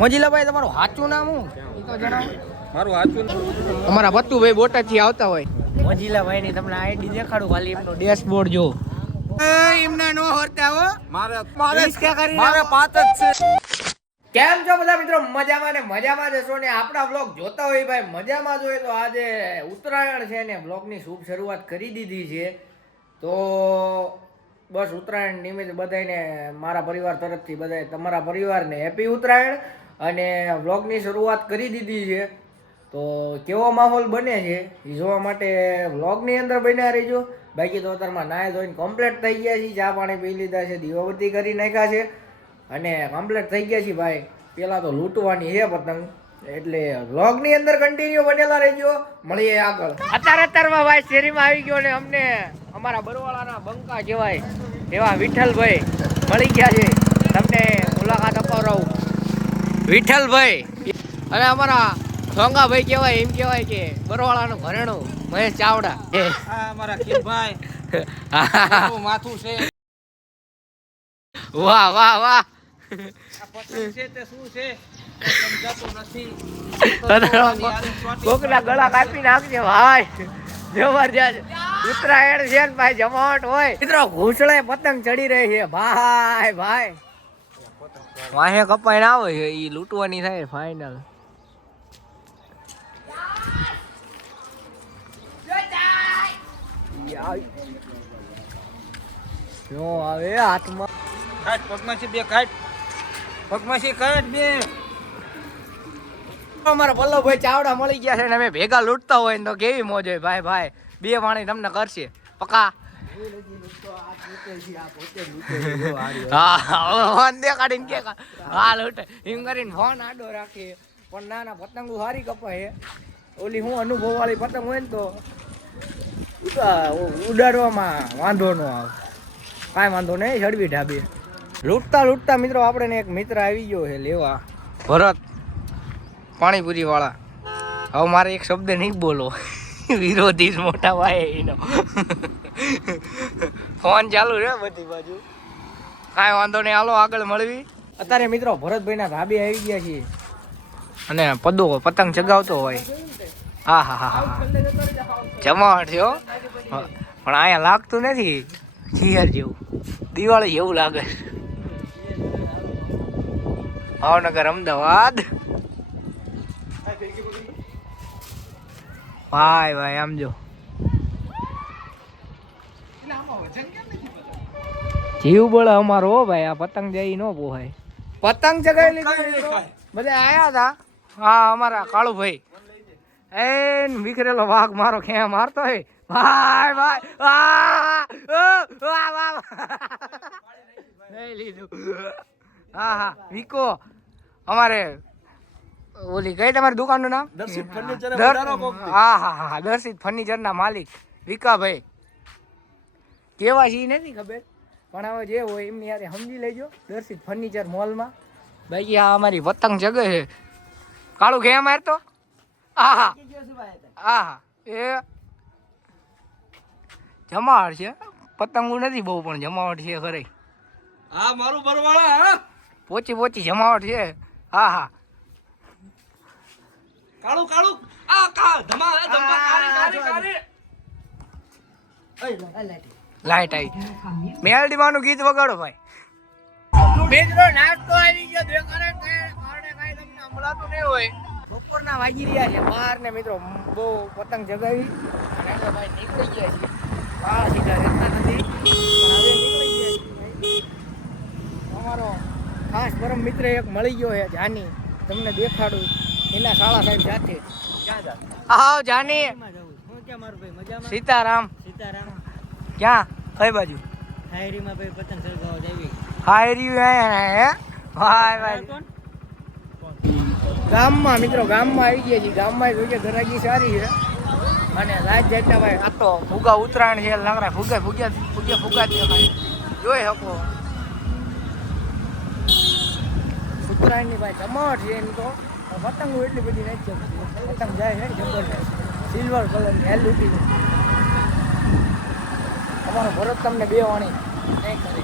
મોજીલાભાઈ તમારું સાચું નામ શું એ તો જણાવો. મારું સાચું અમારા ભત્તુભાઈ બોટાદથી આવતા હોય. મોજીલાભાઈ ની તમને આઈડી દેખાડું, ખાલી એમનો ડેશબોર્ડ જો. એમના નો હોરતા હો. મારે પાંચ જ છે. કેમ છો બધા મિત્રો? મજામાં ને મજામાં જશો ને. આપણા બ્લોગ જોતા હોય ભાઈ મજામાં જોઈએ તો આજે ઉત્તરાયણ છે ને બ્લોગની શુભ શરૂઆત કરી દીધી છે. તો બસ ઉત્તરાયણ નિમિત્તે બધાને મારા પરિવાર તરફથી બધા તમારા પરિવારને હેપી ઉત્તરાયણ અને વ્લોગની શરૂઆત કરી દીધી છે. તો કેવો માહોલ બને છે એ જોવા માટે વ્લોગની અંદર બન્યા રહીજો. બાકી તો અત્યારમાં નાય ધોઈને કમ્પ્લીટ થઈ ગયા છે, ચા પાણી પી લીધા છે, દીવાબત્તી કરી નાખ્યા છે અને કમ્પ્લીટ થઈ ગયા છે ભાઈ. પહેલાં તો લૂંટવાની છે પતંગ, એટલે વ્લોગની અંદર કન્ટિન્યુ બનેલા રહેજો. મળીએ આગળ. અત્યારમાં ભાઈ શેરીમાં આવી ગયો ને અમને અમારા બરવાળાના બંકા કહેવાય એવા વિઠ્ઠલભાઈ મળી ગયા છે. તમને મુલાકાત અપાવરાવું. વિઠ્ઠલભાઈ અને અમારા સોંગાભાઈ કહેવાય, એમ કહેવાય કે બરવાળાનું ઘરેણું મહેશ ચાવડા. અમારા કિરભાઈ માથું છે. વાહ વાહ વાહ. કોકના ગળા કાપી નાખજે ભાઈ. જબરજસ્ત ઉત્તરાયણ છે ને ભાઈ, જમાવટ હોય. મિત્રો ઘૂંસળે પતંગ ચડી રહી છે ભાઈ. ભાઈ વાહે કપાઈ ના આવે છે એ લૂંટવાની થાય ફાઈનલ. જો આવે હાથમાં કાટ પગમાંથી બે કાટ, પગમાંથી કાટ બે. અમારા વલ્લભભાઈ ચાવડા મળી ગયા છે ને અમે ભેગા લૂંટતા હોય ને તો કેવી મોજ હોય ભાઈ. ભાઈ બે વાણી તમને કરશે પક્કા. હા દેખાડીને કે હા લૂંટે એમ કરીને ફોન આડો રાખીએ. પણ ના ના પતંગો સારી કપાય. ઓલી હું અનુભવ વાળી પતંગ હોય ને તો ઉડાડવામાં વાંધો ન આવે. કાંઈ વાંધો નહીં, ચડવી ઢાબી. લૂંટતા મિત્રો આપણે એક મિત્ર આવી ગયો છે લેવા, ભરત પાણીપુરી વાળા. હવે મારે એક શબ્દ નહીં બોલો, વિરોધી મોટા ભાઈ એનો ફોન ચાલુ છે બધી બાજુ. કાંઈ વાંધો નહીં, હાલો આગળ મળવી. અત્યારે મિત્રો ભરતભાઈના ધાબે આવી ગયા છીએ અને પદો પતંગ ચગાવતો હોય. હા હા હા હા જમાવટ છે હો. પણ અહીંયા લાગતું નથી શિયાળ જેવું, દિવાળી જેવું લાગે. ભાવનગર અમદાવાદ ભાઈ ભાઈ આમ જો જીવ બળ અમારો હો ભાઈ. આ પતંગ જઈ ન પોહાય. પતંગ ચગાવી લીધી બધા આયા હતા. હા અમારા કાળુભાઈ એ વિખરેલો વાઘ મારો ક્યાં મારતો હે ભાઈ. ભાઈ નહીં લીધું. હા હા વિકો અમારે ઓલી કઈ તમારી દુકાનનું નામ? દર્શિત ફર્નિચર. હા હા હા દર્શિત ફર્નિચર ના માલિક વિકાભાઈ. કેવા છે નથી ખબર, પણ હવે જે હોય એમની યારે સમજી લેજો. દર્શિત ફર્નિચર મોલમાં. બાકી આ અમારી પતંગ જગે છે. કાળું ઘે મારતો. હા હા એ જમાવટ છે. પતંગો નથી બહુ પણ જમાવટ છે ખરે. હા મારું બરવાળા પોચી જમાવટ છે. હા હા કાળું કાળું આ કા ધમા ધમા કારે લાઈટ આવી. મેલડી માનું ગીત વગાડો ભાઈ. મિત્રો નાસ્તો આવી ગયો. દેખાડે કારણે કાઈ તમને સંભળાતું નહીં હોય. બપોરના વાગી રહ્યા છે 12 ને મિત્રો બહુ પતંગ જગાવી અને અમે ભાઈ નીકળી ગયા છીએ. બહાર સીધા રહેતા નથી પણ હવે નીકળી ગયા છીએ. અમારો ખાસ પરમ મિત્ર એક મળી ગયો છે જાની, તમને દેખાડું એના શાળા સાહેબ સાથે. આવ જાની. સીતારામ. ક્યાં કઈ બાજુ? હાયરીમાં ભાઈ પતંગ સળગાવવા જાવી. હાયરી હે ભાઈ ભાઈ. ગામમાં મિત્રો ગામમાં આવી ગયા છીએ. ગામમાં જોઈએ ગરાગી સારી છે અને રાત જાતના ભાઈ આ તો ફુગા ઉત્તરાયણ છે. લાકડા ફુગા દેખાય જોઈ શકો. ઉત્તરાયણની ભાઈ જમાવટ છે એમ તો. પતંગો એટલી બધી નથી જતી. પતંગ જાય છે જબરદસ્ત સિલ્વર કલરની એલઈડી. તમારો ભરત તમને બે વાણી નહીં કરે.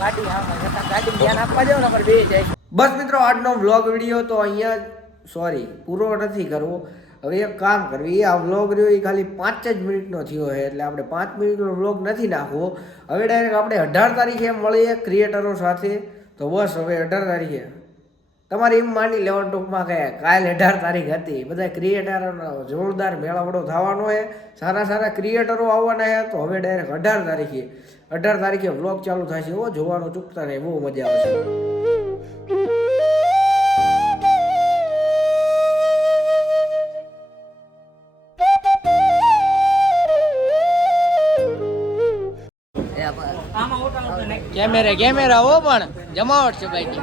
ગાડી હા ગાડી ધ્યાન આપવા જાવ ને બે જાય. બસ મિત્રો આજનો વ્લોગ વિડીયો તો અહીંયા પૂરો નથી કરવો. હવે એક કામ કરવી, આ વ્લોગ રહ્યો એ ખાલી 5 જ મિનિટનો થયો છે એટલે આપણે 5 મિનિટનો વ્લોગ નથી નાખવો. હવે ડાયરેક્ટ આપણે 18 તારીખે મળીએ ક્રિએટરો સાથે. તો બસ હવે 18 તારીખે તમારે એમ માની લેવાનું ટૂંકમાં કે કાલ 18 તારીખ હતી. બધા ક્રિએટરોનો જોરદાર મેળાવડો થવાનો છે, સારા ક્રિએટરો આવવાના છે. તો હવે ડાયરેક્ટ 18 તારીખે વ્લોગ ચાલુ થશે. એવો જોવાનું ચૂકતા નહીં, બહુ મજા આવશે. કેમેરા હો પણ જમાવટ છે ભાઈ.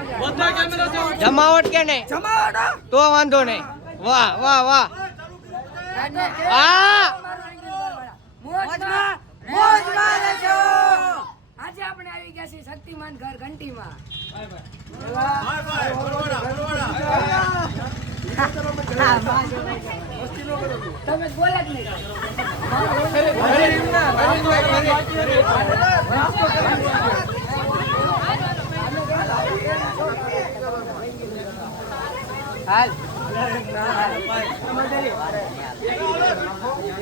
જમાવટ કે નહીં? તો વાંધો નહીં. વાહ વાહ વાહ. આજે આપણે આવી ગયા છીએ શક્તિમાન ઘર ઘંટીમાં. તમે બોલે જ નહીં.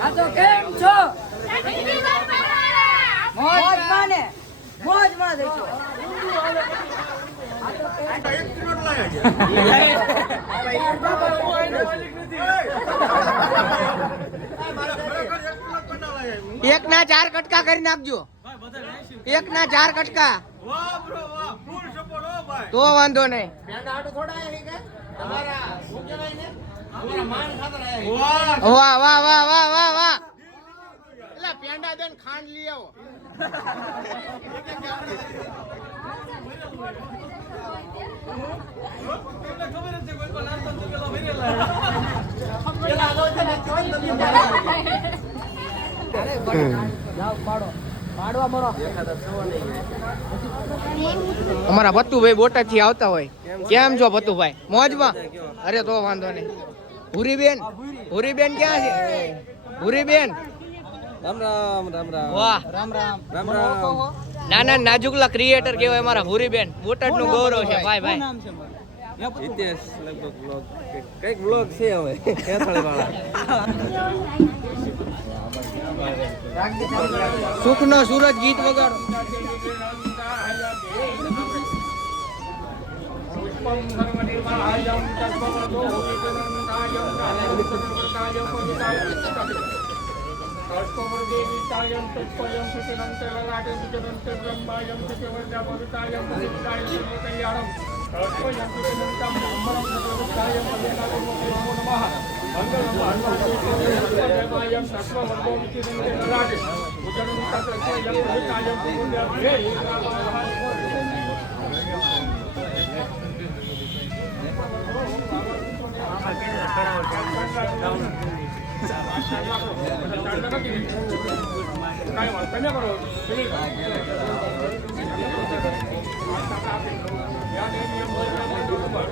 હા તો કેમ છો? મોજમાં દેખો. એક ના 4 કટકા કરી નાખજો. એક ના 4 કટકા. તો વાંધો નહીં. વાહ વાહ વાહ વાહ વાહ વાહ. એટલે પેંડા દે ખાંડ લઈ આવો. અમારા ભત્તુભાઈ બોટાદ થી આવતા હોય. કેમ છો ભત્તુભાઈ? મોજમાં? અરે તો વાંધો નહીં. ભૂરીબેન ક્યાં છે? ભૂરીબેન રામ રામ. વાહ રામ રામ. નાના નાજુકલા ક્રિએટર કહેવાય અમારા ભૂરીબેન. બોટાદ નું ગૌરવ છે ભાઈ ભાઈ. હિતેશ લગભગ વ્લોગ કઈક વ્લોગ છે હવે ખેતળી વાળા. સુખનો સૂરજ ગીત વગાડો.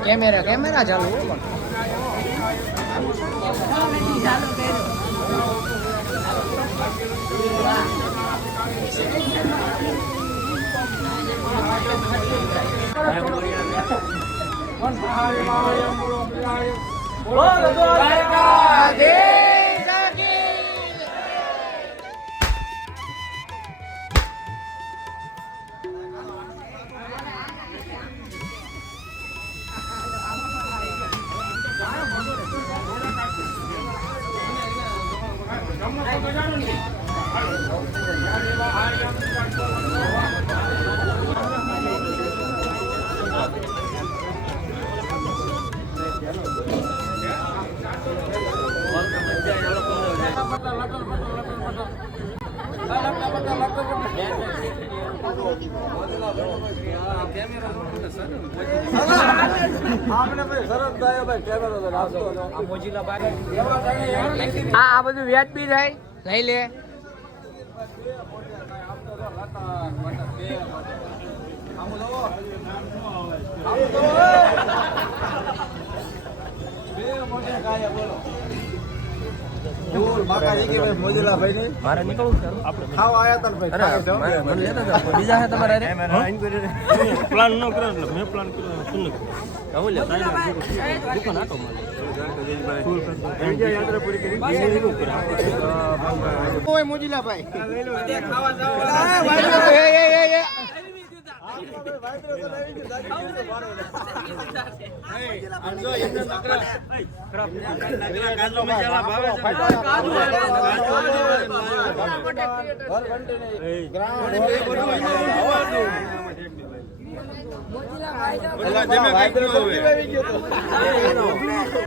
કેમેરા ચાલુ. આ બધું વ્યાજબી થાય. લઈ લે. મારે નીકળવું છે. ખાવા આયા હતા ભાઈ. મને લેતા હતા બીજા હે તમારે પ્લાન ન કર્યો એટલે મેં પ્લાન કર્યો. ઓય મોજીલાભાઈ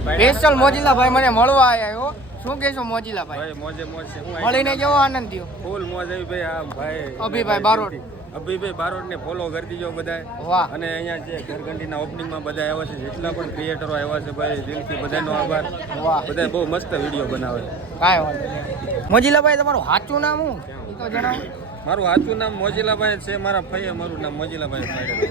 સ્પેશિયલ મોજીલાભાઈ મને મળવા આયા હો. શું કહેશો મોજીલાભાઈ? મોજે મોજ છે. હું મળીને કેવો આનંદ થયો? ફૂલ મોજ આવી ભાઈ. આ ભાઈ અભિભાઈ બારોટ. અભિભાઈ બારોટ ને ફોલો કરી દીજો બધાય. વાહ. અને અહીંયા જે ઘરઘંટીના ઓપનિંગમાં બધા આવ્યા છે, જેટલા પણ ક્રિએટરો આવ્યા છે ભાઈ, દિલથી બધાનો આભાર. વાહ. બધા બહુ મસ્ત વિડીયો બનાવે. કાંઈ વાંધો નહીં. મોજીલાભાઈ તમારું સાચું નામ શું? એ તો જણાવો. મારું સાચું નામ મોજીલાભાઈ છે. મારા ભાઈએ મારું નામ મોજીલાભાઈ પાડેલું.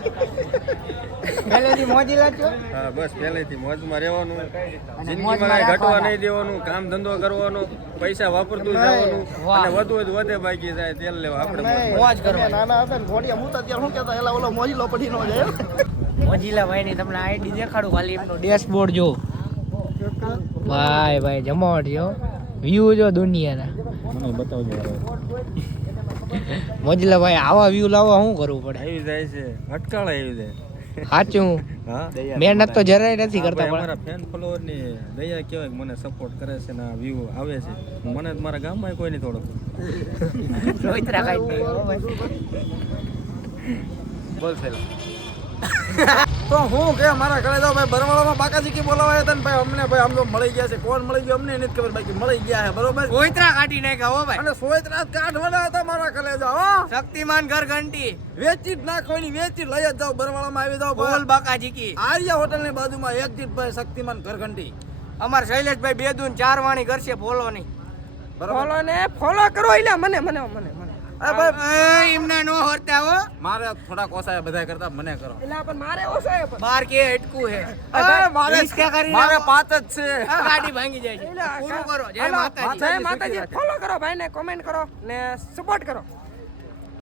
પહેલેથી મોજીલા છો? હા, બસ પહેલેથી મોજમાં રહેવાનું, મોજમાં જિંદગીમાં કાંઈ ઘટવા રાખવાના. નહીં દેવાનું, કામ ધંધો કરવાનો, પૈસા વાપરતું જવાનું, વાહ. અને વધુ વધે બાકી જાય તેલ લેવા આપણે મોજ કરો. મોજીલાભાઈની તમને આઈડી દેખાડું, ખાલી એમનો ડેશબોર્ડ જો. ભાઈ જમાવટ જો, વ્યૂ જો દુનિયાના. મને બતાવજો. મોજીલાભાઈ આવા વ્યૂ લાવવા શું કરવું પડે? આવી જાય છે, અટકાળ આવી જાય. સાચું હા, મહેનત તો જરાય નથી કરતા આપણે પણ અમારા ફેન ફોલોવર ની દયા કહેવાય કે મને સપોર્ટ કરે છે ને વ્યૂ આવે છે. મને તો મારા ગામમાં કોઈ નહીં થોડો. રોહિત્રા કાંઈ નહીં. બોલ છે. તો હું કે મારા ઘરે જાવ ભાઈ બરવાળામાં બાકાજી કી બોલાવાયા હતા ને ભાઈ અમને ભાઈ આમ તો મળી ગયા છે. કોણ મળી ગયું અમને નથી ખબર, બાકી મળી ગયા છે બરોબર. રોહિત્રા કાઢી નાખ્યા હો ભાઈ. અને સોયત્રાસ કાઢવાના હતા મારા ઘરે જાવ. હો શક્તિમાન ઘર ઘંટી વેચી જ નાખવાની, વેચી લઈ જ જાવ. બરવાળામાં આવી જાવ બોલ બાકાજી કી. આર્યા હોટલ ની બાજુમાં એક્ઝિટ ભાઈ શક્તિમાન ઘરઘંટી. અમાર શૈલેષભાઈ બે દૂન ચાર વાણી કરશે, ફોલો નહીં. બરોબર ને ફોલો કરો એટલે મને મને મને મને એ ભાઈ એમના નો હોરતા હો. મારે થોડાક ઓછા બધા કરતા મને કરો. એટલે પણ મારે ઓછા છે પણ. બાર કે અટકું હે. મારે રિસ્કા કરી મારે નાખો. 5 જ છે. ગાડી ભાંગી જાય છે. પૂરું કરો. જય હાલો, માતાજી. જય માતાજી. ફોલો કરો ભાઈને, કોમેન્ટ કરો ને સપોર્ટ કરો.